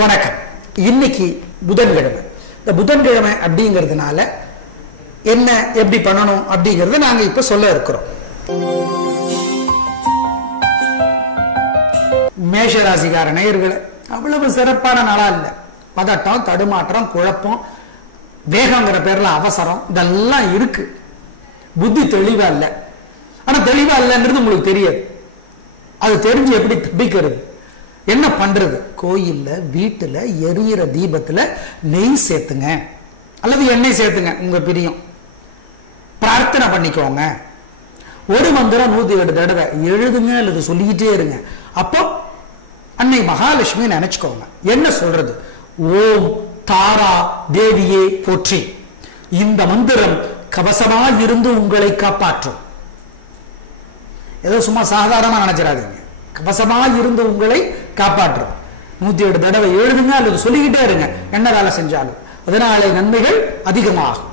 வணக்கம். இன்னைக்கு புதன்கிழமை. இந்த புதன்கிழமை அப்படிங்கிறதுனால என்ன எப்படி பண்ணணும் அப்படிங்கறத நாங்க இப்ப சொல்ல இருக்கிறோம். மேஷராசிக்கார நேயர்களே, அவ்வளவு சிறப்பான நாளா இல்ல. பதட்டம், தடுமாற்றம், குழப்பம், வேகங்கிற பேர்ல அவசரம் இதெல்லாம் இருக்கு. புத்தி தெளிவா இல்ல. ஆனா தெளிவா இல்லைன்றது உங்களுக்கு தெரியாது. அது தெரிஞ்சு எப்படி தப்பிக்கிறது, என்ன பண்றது? கோயில்ல வீட்டுல எரியிற தீபத்துல நெய் சேர்த்துங்க அல்லது எண்ணெய் சேர்த்துங்க. உங்க பிரியம். பிரார்த்தனை பண்ணிக்கோங்க. ஒரு மந்திரம் 108 தடவை எழுதுங்க அல்லது சொல்லிக்கிட்டே இருங்க. அப்போ அன்னை மகாலட்சுமி நினைச்சுக்கோங்க. என்ன சொல்றது? ஓம் தாரா தேவியே போற்றி. இந்த மந்திரம் கவசமா இருந்து உங்களை காப்பாற்றும். ஏதோ சும்மா சாதாரணமா நினைச்சிடாதீங்க. கவசமா இருந்து உங்களை காப்பாற்றும். 108 தடவை எழுதுங்க அல்லது சொல்லிக்கிட்டே இருங்க. என்ன வேலை செஞ்சாலும் அதனாலே நன்மைகள் அதிகமாகும்.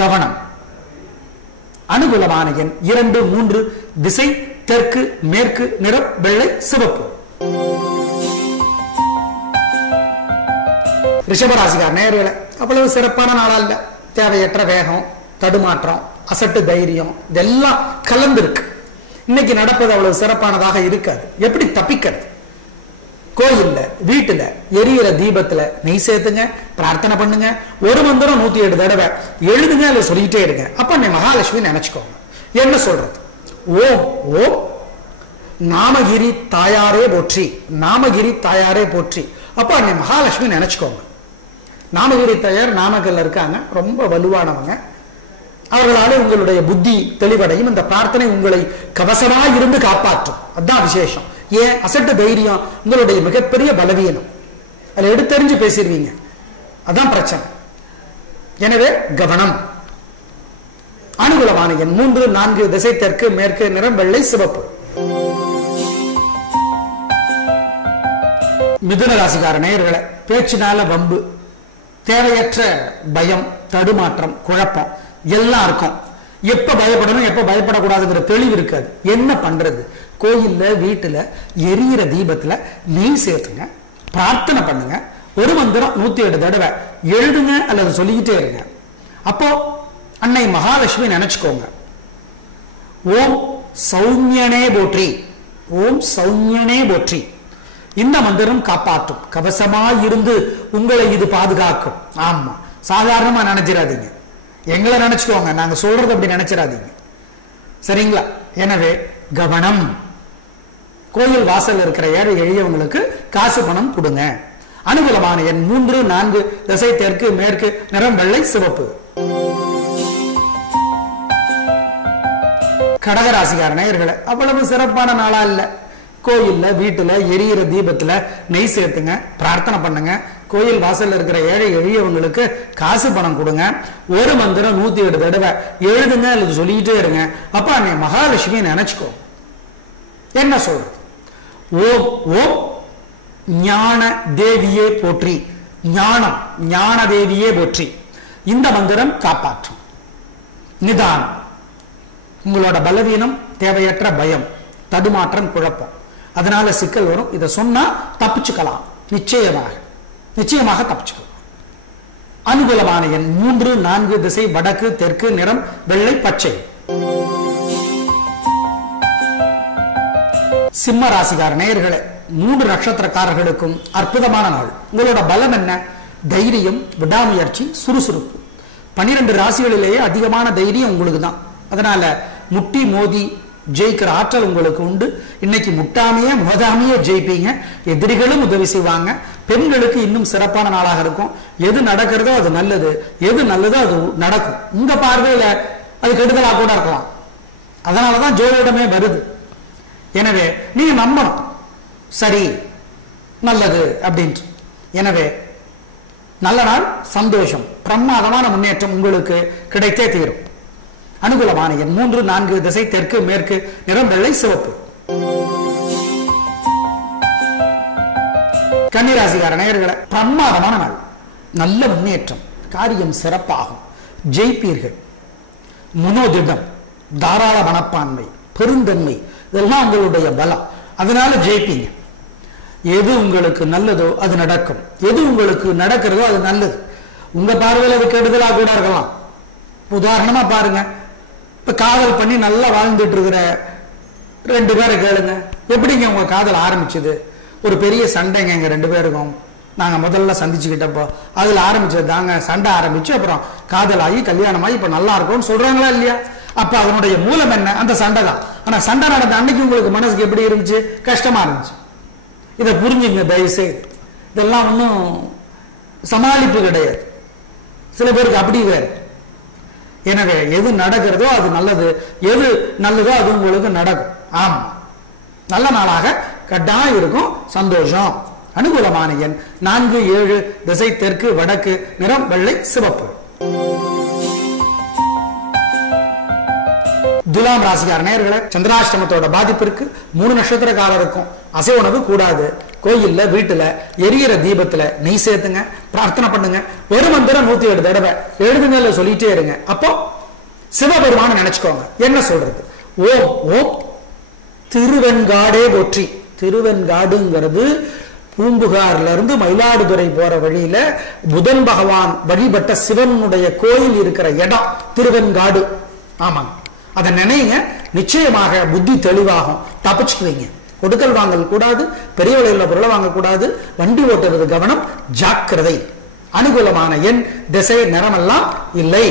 கவனம். அனுகூலமான எண் 2, 3. திசை தெற்கு, மேற்கு. நிறம் வெள்ளை, சிவப்பு. ரிஷபராசிக்கார நேயர்களே, அவ்வளவு சிறப்பான நாளா இல்ல. தேவையற்ற வேகம், தடுமாற்றம், அசட்டு தைரியம் இதெல்லாம் கலந்திருக்கு. இன்னைக்கு நடப்பது அவ்வளவு சிறப்பானதாக இருக்காது. எப்படி தப்பிக்கிறது? கோயில்ல வீட்டுல எரியிற தீபத்துல நெய் சேர்த்துங்க, பிரார்த்தனை பண்ணுங்க. ஒரு மந்திரம் 108 தடவை எழுதுங்க அல்ல சொல்லிக்கிட்டே இருங்க. அப்ப அன்னை மகாலட்சுமி நினைச்சுக்கோங்க. என்ன சொல்றது? ஓம் ஓம் நாமகிரி தாயாரே போற்றி. நாமகிரி தாயாரே போற்றி. அப்ப அன்னை மகாலட்சுமி நினைச்சுக்கோங்க. நாமகிரி தாயார் நாமக்கல்ல இருக்காங்க. ரொம்ப வலுவானவங்க. அவர்களாலே உங்களுடைய புத்தி தெளிவடையும். இந்த பிரார்த்தனை உங்களை கவசமா இருந்து காப்பாற்றும். அதுதான் விசேஷம். ஏன்? அசட்டு தைரியம் உங்களுடைய மிகப்பெரிய பலவீனம். அதில் எடுத்தறிஞ்சு பேசிடுவீங்க. அதான் பிரச்சனை. எனவே கவனம். அனுகூலமான எண் 3, 4. திசை தெற்கு, மேற்கு. நிறம் வெள்ளை, சிவப்பு. மிதுன ராசிக்கார நேயர்களே, பேச்சினால வம்பு, தேவையற்ற பயம், தடுமாற்றம், குழப்பம் எல்லாம் இருக்கும். எப்ப பயப்படணும் எப்ப பயப்படக்கூடாதுங்கிற தெளிவு இருக்காது. என்ன பண்றது? கோயில்ல வீட்டுல எரியிற தீபத்துல நெய் சேர்த்துங்க, பிரார்த்தனை பண்ணுங்க. ஒரு மந்திரம் 108 தடவை எழுதுங்க அல்லது சொல்லிக்கிட்டே இருங்க. அப்போ அன்னை மகாலட்சுமி நினைச்சுக்கோங்க. ஓம் சௌமியனே போற்றி. ஓம் சௌமியனே போற்றி. இந்த மந்திரம் காப்பாற்றும். கவசமா இருந்து உங்களை இது பாதுகாக்கும். ஆமா, சாதாரணமா நினைச்சிடாதீங்க. எங்களை நினைச்சுக்கோங்க. நாங்க சொல்றது அப்படி நினைச்சிடாதீங்க. சரிங்களா? எனவே கவனம். கோயில் வாசல் இருக்கிற ஏழை எளியவங்களுக்கு காசு பணம் கொடுங்க. அனுகூலமான எண் 3, 4. திசை தெற்கு, மேற்கு. நிறம் வெள்ளை, சிவப்பு. கடகராசிக்கார நேயர்களே, அவ்வளவு சிறப்பான நாளா இல்ல. கோயில்ல வீட்டுல எரியிற தீபத்துல நெய் சேர்த்துங்க, பிரார்த்தனை பண்ணுங்க. கோயில் வாசல்ல இருக்கிற ஏழை எளியவங்களுக்கு காசு பணம் கொடுங்க. ஒரு மந்திரம் 108 தடவை எழுதுங்க அல்லது சொல்லிக்கிட்டே இருங்க. அப்ப அன்னை மகாலட்சுமி நினைச்சுக்கோ. என்ன சொல்றது? ஓம் ஓம் ஞான தேவியே போற்றி. ஞானம் ஞான தேவியே போற்றி. இந்த மந்திரம் காப்பாற்றும். நிதானம். உங்களோட பலவீனம் தேவையற்ற பயம், தடுமாற்றம், குழப்பம், அதனால சிக்கல் வரும். இதை சொன்னா தப்பிச்சுக்கலாம். நிச்சயமாக தப்பிச்சுக்கலாம். அனுகூலமான எண் 3, 4. திசை வடக்கு, தெற்கு. நிறம் வெள்ளை, பச்சை. சிம்ம ராசிக்கார நேயர்களே, 3 நட்சத்திரக்காரர்களுக்கும் அற்புதமான நாள். உங்களோட பலம் என்ன? தைரியம், விடாமுயற்சி, சுறுசுறுப்பு. 12 ராசிகளிலேயே அதிகமான தைரியம் உங்களுக்கு தான். அதனால முட்டி மோதி ஜெயிக்கிற ஆற்றல் உங்களுக்கு உண்டு. இன்னைக்கு முட்டாமையே மோதாமையே ஜெயிப்பீங்க. எதிரிகளும் உதவி செய்வாங்க. பெண்களுக்கு இன்னும் சிறப்பான நாளாக இருக்கும். எது நடக்கிறதோ அது நல்லது, எது நல்லதோ அது நடக்கும். உங்க பார்வையில அது கெடுதலா கூட இருக்கலாம். அதனாலதான் ஜோதிடமே வருது. எனவே நீங்க நம்பணும், சரி நல்லது அப்படின்ட்டு. எனவே நல்ல நாள், சந்தோஷம், பிரமாதமான முன்னேற்றம் உங்களுக்கு கிடைத்தே தீரும். அனுகூலமான எண் 3, 4. திசை தெற்கு, மேற்கு. நிறம் வெள்ளை, சிவப்பு. கன்னிராசிக்கார நேயர்களே, பிரமாதமான நாள். நல்ல முன்னேற்றம், காரியம் சிறப்பாகும், ஜெயிப்பீர்கள். மனோதிடம், தாராள மனப்பான்மை, பெருந்தன்மை இதெல்லாம் உங்களுடைய பலம். அதனால ஜெயிப்பீங்க. எது உங்களுக்கு நல்லதோ அது நடக்கும். எது உங்களுக்கு நடக்கிறதோ அது நல்லது. உங்க பார்வையில் அது கெடுதலா கூட இருக்கலாம். உதாரணமா பாருங்க, இப்ப காதல் பண்ணி நல்லா வாழ்ந்துட்டு இருக்கிற 2 பேரை கேளுங்க, எப்படிங்க உங்க காதல் ஆரம்பிச்சது? ஒரு பெரிய சண்டைங்க எங்க 2 பேருக்கும். நாங்க முதல்ல சந்திச்சுக்கிட்டப்போ அதுல ஆரம்பிச்சது தாங்க. சண்டை ஆரம்பிச்சு அப்புறம் காதல் ஆகி கல்யாணம் ஆகி இப்ப நல்லா இருக்கும்னு சொல்றாங்களா இல்லையா? அப்ப அதனுடைய மூலம் என்ன? அந்த சண்டை தான். ஆனா சண்டை நடந்த அன்னைக்கு உங்களுக்கு மனசுக்கு எப்படி இருந்துச்சு? கஷ்டமா இருந்துச்சு. இதை புரிஞ்சுங்க தயவுசெய்து. இதெல்லாம் ஒன்றும் சமாளிப்பு கிடையாது. சில பேருக்கு அப்படி வேறு. எனவே எது நடக்கிறதோ அது நல்லது, எது நல்லதோ அது உங்களுக்கு நடக்கும். ஆமா, நல்ல நாளாக கட்டாயம் இருக்கும். சந்தோஷம். அனுகூலமான எண் 4, 7, திசை தெற்கு வடக்கு, நிறம் வெள்ளை சிவப்பு. துலாம் ராசிக்கார நேயர்களே, சந்திராஷ்டமத்தோட பாதிப்பிற்கு 3 நட்சத்திரக்காரருக்கும் அசைவ உணவு கூடாது. கோயில்ல வீட்டுல எரியிற தீபத்துல நெய் சேர்த்துங்க, பிரார்த்தனை பண்ணுங்க. ஒரு மந்திரம் 107 தடவை எழுதுங்க, சொல்லிட்டே இருங்க. அப்போ சிவபெருமான நினைச்சுக்கோங்க. என்ன சொல்றது? ஓம் ஓம் திருவெண்காடே போற்றி. திருவெண்காடுங்கிறது பூம்புகார்ல இருந்து மயிலாடுதுறை போற வழியில புதன் பகவான் வழிபட்ட சிவனுடைய கோயில் இருக்கிற இடம் திருவெண்காடு. ஆமாங்க, அதை நினைங்க. நிச்சயமாக புத்தி தெளிவாகும். தப்பிச்சுக்குவீங்க. கொடுக்கல் வாங்கல் கூடாது, பெரிய விலையில் பொருளை வாங்கக்கூடாது, வண்டி ஓட்டுறது கவனம், ஜாக்கிரதை. அனுகூலமான எண், திசை, நிறமெல்லாம் இல்லை.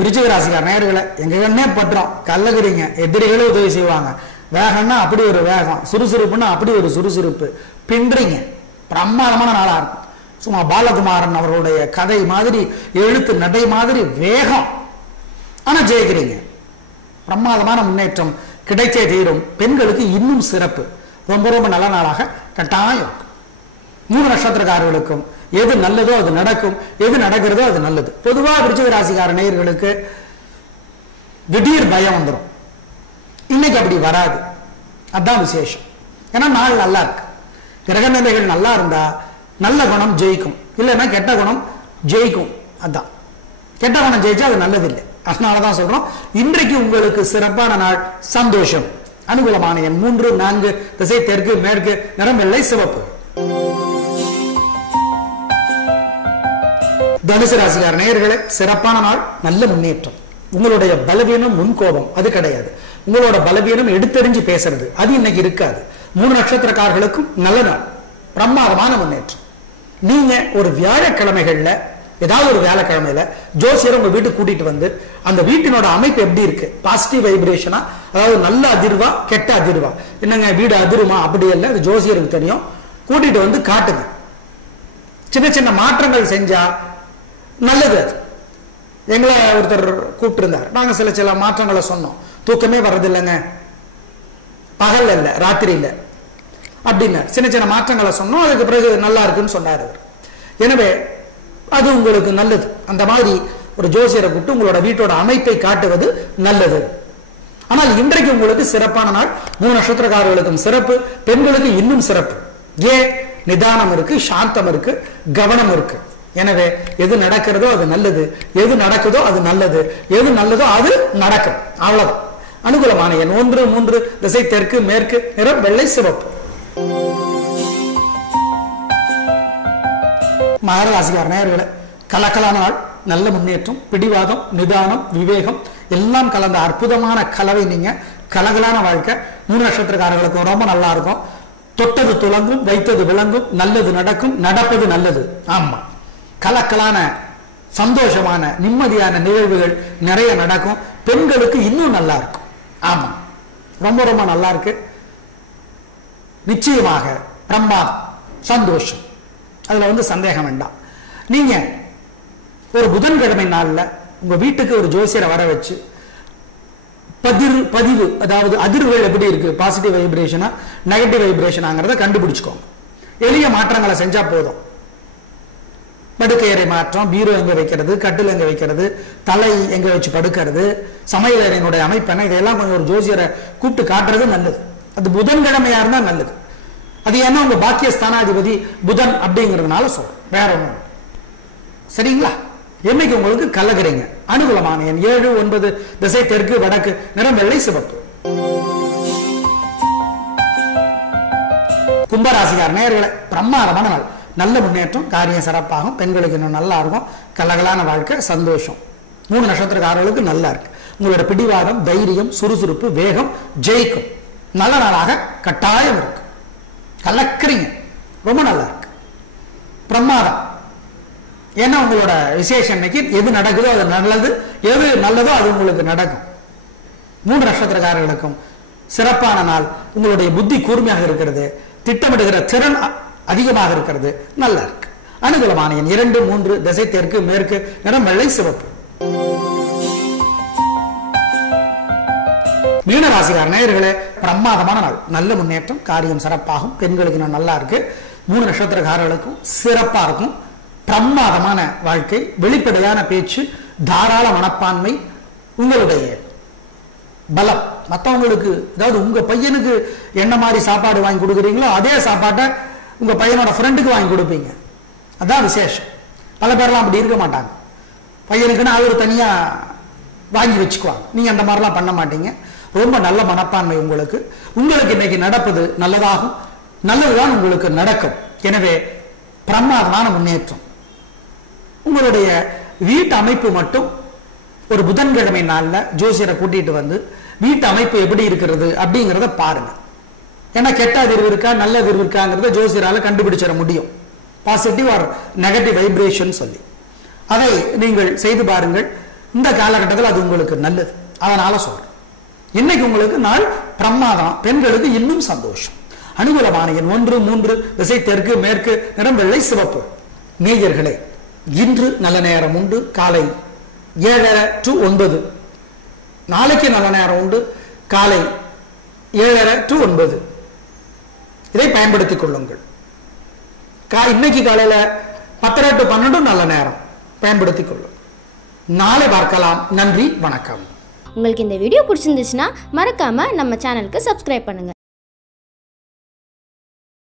விருச்சிக ராசிக்கார நேயர்களே, எங்க கண்ணே பற்றோம், கல்லகிறீங்க, எதிரிகளும் உதவி செய்வாங்க. வேகம்னா அப்படி ஒரு வேகம், சுறுசுறுப்புன்னா அப்படி ஒரு சுறுசுறுப்பு. பின்றீங்க. பிரமாதமான நாளா இருக்கும். சும்மா பாலகுமாரன் அவர்களுடைய கதை மாதிரி, எழுத்து நடை மாதிரி வேகம். ஆனா ஜெயிக்கிறீங்க. பிரமாதமான முன்னேற்றம் கிடைச்சே தீரும். பெண்களுக்கு இன்னும் சிறப்பு. ரொம்ப ரொம்ப நல்ல நாளாக கட்டாயம் இருக்கும். 3 நட்சத்திரக்காரர்களுக்கும் எது நல்லதோ அது நடக்கும், எது நடக்கிறதோ அது நல்லது. பொதுவாக விருச்சிக ராசிக்கார நேயர்களுக்கு திடீர் பயம் வந்துடும். இன்னைக்கு அப்படி வராது. அதுதான் விசேஷம். ஏன்னா நாள் நல்லா இருக்கு. கிரக நிலைகள் நல்லா இருந்தா நல்ல குணம் ஜெயிக்கும், இல்லைன்னா கெட்ட குணம் ஜெயிக்கும். அதான் கெட்ட குணம் ஜெயிச்சா அது நல்லது இல்லை. அதனாலதான் சொல்றோம், இன்றைக்கு உங்களுக்கு சிறப்பான நாள். சந்தோஷம். அனுகூலமான எண் 3, 4, திசை தெற்கு மேற்கு, நிறம் வெள்ளை சிவப்பு. தனுசு ராசிக்கார நேயர்களே, சிறப்பான நாள். நல்ல முன்னேற்றம். உங்களுடைய பலவீனம் முன்கோபம் அது கிடையாது. உங்களோட பலவீனம் எடுத்தெறிஞ்சு பேசுறது அது இன்னைக்கு இருக்காது. 3 நட்சத்திரக்காரர்களுக்கும் நல்ல நாள். பிரமாதமான முன்னேற்றம். நீங்க ஒரு வியாழக்கிழமைகள்ல ஏதாவது ஒரு வியாழக்கிழமையில ஜோசியர் உங்க வீட்டுக்கு கூட்டிட்டு வந்து அந்த வீட்டினோட அமைப்பு எப்படி இருக்கு, பாசிட்டிவ் வைப்ரேஷனா, அதாவது நல்ல அதிர்வா கெட்ட அதிர்வா, என்னங்க வீடு அதிருமா, அப்படி இல்லை, அது ஜோசியருக்கு தெரியும். கூட்டிட்டு வந்து காட்டுங்க. சின்ன சின்ன மாற்றங்கள் செஞ்சா நல்லது. அது எங்களை ஒருத்தர் கூப்பிட்டு இருந்தார். நாங்க சில மாற்றங்களை சொன்னோம். தூக்கமே வர்றதில்லைங்க, பகல் இல்லை ராத்திரி இல்லை அப்படின்னு சின்ன சின்ன மாற்றங்களை சொன்னோம். அதுக்கு பிறகு நல்லா இருக்குன்னு சொன்னார் அவர். எனவே அது உங்களுக்கு நல்லது. அந்த மாதிரி ஒரு ஜோசியரை கூப்பிட்டு உங்களோட வீட்டோட அமைப்பை காட்டுவது நல்லது. ஆனால் இன்றைக்கு உங்களுக்கு சிறப்பான நாள். 3 நட்சத்திரக்காரர்களுக்கும் சிறப்பு, பெண்களுக்கு இன்னும் சிறப்பு. ஏன்? நிதானம் இருக்கு, சாந்தம் இருக்கு, கவனம் இருக்கு. எனவே எது நடக்கிறதோ அது நல்லது, எது நடக்குதோ அது நல்லது, எது நல்லதோ அது நடக்கும். அவ்வளவுதான். அனுகூலமான எண் 1, 3, திசை தெற்கு மேற்கு, நிறம் வெள்ளை சிவப்பு. மகர ராசிக்கார நேயர்களே, கலக்கலான நாள். நல்ல முன்னேற்றம், பிடிவாதம், நிதானம், விவேகம் எல்லாம் கலந்த அற்புதமான கலவை. நீங்க கலகலான வாழ்க்கை. 3 நட்சத்திரக்காரர்களுக்கும் ரொம்ப நல்லா இருக்கும். தொட்டது துலங்கும், வைத்தது விளங்கும், நல்லது நடக்கும், நடப்பது நல்லது. ஆமா, கலக்கலான சந்தோஷமான நிம்மதியான நிகழ்வுகள் நிறைய நடக்கும். பெண்களுக்கு இன்னும் நல்லா இருக்கும். ஆமா, ரொம்ப ரொம்ப நல்லா இருக்கு. நிச்சயமாக பிரமாதம், சந்தோஷம். அதுல சந்தேகம் வேண்டாம். நீங்க ஒரு புதன்கிழமை நாள்ல உங்க வீட்டுக்கு ஒரு ஜோசியரை வர வச்சு பதிவு, அதாவது அதிர்வுகள் எப்படி இருக்கு, பாசிட்டிவ் வைப்ரேஷனா நெகட்டிவ் வைப்ரேஷனாங்கிறத கண்டுபிடிச்சுக்கோங்க. எளிய மாற்றங்களை செஞ்சா போதும். படுக்கையறை மாற்றம், பீரோ எங்க வைக்கிறது, கட்டில் எங்க வைக்கிறது, தலை எங்க வச்சு படுக்கிறது, சமையலறையினுடைய அமைப்பு என்ன, இதெல்லாம் கொஞ்சம் ஒரு ஜோசியரை கூப்பிட்டு காட்டுறது நல்லது. அது புதன்கிழமையா இருந்தா நல்லது. அது ஏன்னா உங்க பாக்கிய ஸ்தானாதிபதி புதன் அப்படிங்கிறதுனால சொல்றேன், வேற ஒண்ணு. சரிங்களா? என்னைக்கு உங்களுக்கு கலகுறீங்க. அனுகூலமான எண் 7, 9, திசை தெற்கு வடக்கு, நிறம் வெள்ளை சிவப்பு. கும்பராசிக்கார நேயர்களே, பிரமாதமான நாள், நல்ல முன்னேற்றம், காரியம் சிறப்பாகும், பெண்களுக்கு இன்னும் நல்லா இருக்கும், கலகலான வாழ்க்கை, சந்தோஷம். 3 நட்சத்திரக்காரர்களுக்கு நல்லா இருக்கு. உங்களோட பிடிவாதம், தைரியம், சுறுசுறுப்பு, வேகம் ஜெயிக்கும். நல்ல நாளாக கட்டாயம் இருக்கு. கலக்கிறீங்க, ரொம்ப நல்லா இருக்கு, பிரமாதம். ஏன்னா உங்களோட விசேஷம் இன்னைக்கு எது நடக்குதோ அது நல்லது, எது நல்லதோ அது உங்களுக்கு நடக்கும். 3 நட்சத்திரக்காரர்களுக்கும் சிறப்பான நாள். உங்களுடைய புத்தி கூர்மையாக இருக்கிறது, திட்டமிடுகிற திறன் அதிகமாக இருக்கிறது, நல்லா இருக்கு. அனுகூலமான எண் 2, 3, திசை தெற்கு மேற்கு, நிறம் வெள்ளை சிவப்பு. மீனராசிக்கார நேயர்களே, பிரமாதமான நாள், நல்ல முன்னேற்றம், காரியம் சிறப்பாகும், பெண்களுக்கு இன்னும் நல்லா இருக்கு. 3 நட்சத்திரக்காரர்களுக்கும் சிறப்பா இருக்கும். பிரமாதமான வாழ்க்கை, வெளிப்படையான பேச்சு, தாராள மனப்பான்மை, உங்களுடைய பலம். மற்றவங்களுக்கு, அதாவது உங்க பையனுக்கு என்ன மாதிரி சாப்பாடு வாங்கி கொடுக்குறீங்களோ அதே சாப்பாட்டை உங்க பையனோட ஃப்ரெண்டுக்கு வாங்கி கொடுப்பீங்க. அதான் விசேஷம். பல பேர்லாம் அப்படி இருக்க மாட்டாங்க. பையனுக்குன்னு அவர் தனியா வாங்கி வச்சுக்குவாங்க. நீங்க அந்த மாதிரிலாம் பண்ண மாட்டீங்க. ரொம்ப நல்ல மனப்பான்மை உங்களுக்கு. உங்களுக்கு இன்னைக்கு நடப்பது நல்லதாகும், நல்லதுதான் உங்களுக்கு நடக்கும். எனவே பிரமாதமான முன்னேற்றம். உங்களுடைய வீட்டு அமைப்பு மட்டும் ஒரு புதன்கிழமை நாள்ல ஜோசியரை கூட்டிட்டு வந்து வீட்டு அமைப்பு எப்படி இருக்கிறது அப்படிங்கிறத பாருங்க. ஏன்னா கெட்ட அதிர்வு இருக்கா நல்ல அதிர்வு இருக்காங்கிறத ஜோசியரால கண்டுபிடிச்சிட முடியும். பாசிட்டிவ் ஆர் நெகட்டிவ் வைப்ரேஷன் சொல்லி அதை நீங்கள் செய்து பாருங்கள். இந்த காலகட்டத்தில் அது உங்களுக்கு நல்லது. அதனால சொல்றேன், இன்னைக்கு உங்களுக்கு நாள் பிரமாதம், பெண்களுக்கு இன்னும் சந்தோஷம். அனுகூலமான எண் 1, 3, திசை தெற்கு மேற்கு, நிறம் வெள்ளை சிவப்பு. நேயர்களே, இன்று நல்ல நேரம் உண்டு, காலை 7:30 to 9. நாளைக்கு நல்ல நேரம் உண்டு, காலை 7:30 to 9. இதை பயன்படுத்திக் கொள்ளுங்கள். இன்னைக்கு காலையில 10:30 to 12 நல்ல நேரம், பயன்படுத்திக் கொள்ளுங்கள். நாளை பார்க்கலாம். நன்றி, வணக்கம். உங்களுக்கு இந்த வீடியோ பிடிச்சிருந்துச்சுன்னா மறக்காம நம்ம சேனலுக்கு சப்ஸ்கிரைப் பண்ணுங்க.